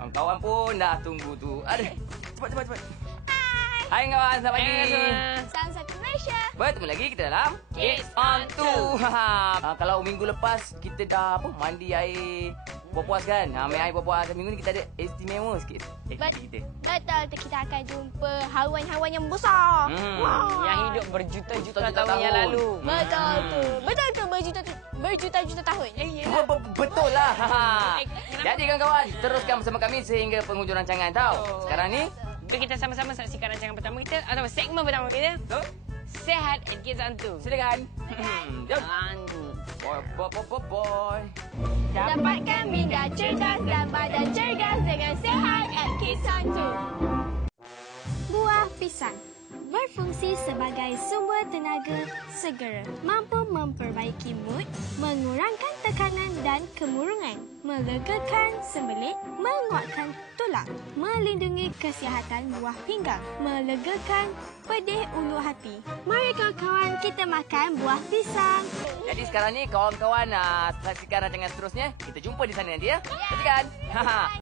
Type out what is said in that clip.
Kawan-kawan pun dah tunggu tu. Aduh, cepat. Hai kawan, selamat pagi. Salam satu Malaysia. Bertemu lagi kita dalam Kids Kids on 2. Kalau minggu lepas kita dah mandi air puas kan. Main air puas. Minggu ni kita ada istimewa sikit aktiviti kita. Betul tu, kita akan jumpa haiwan-haiwan yang besar. Yang hidup berjuta-juta tahun yang lalu. Betul tu. Betul tu, berjuta-juta tahun. Betul lah. Jadi kawan-kawan, teruskan bersama kami sehingga penghujung rancangan tau. Sekarang ni Jom kita sama-sama saksikan rancangan pertama kita atau segmen pertama kita. Sehat and Kids on 2. silakan. Jom. Boy. Dapatkan minda cerdas dan badan cergas dengan Sehat at Kids on 2. Buah pisang berfungsi sebagai sumber tenaga segera, mampu memperbaiki mood, mengurangkan tekanan dan kemurungan, melegakan sembelit, menguatkan tulang, melindungi kesihatan buah pinggang, melegakan pedih ulu hati. Mari kawan-kawan, kita makan buah pisang. Jadi sekarang ni kawan-kawan saksikan rancangan seterusnya. Kita jumpa di sana nanti ya. Saksikan.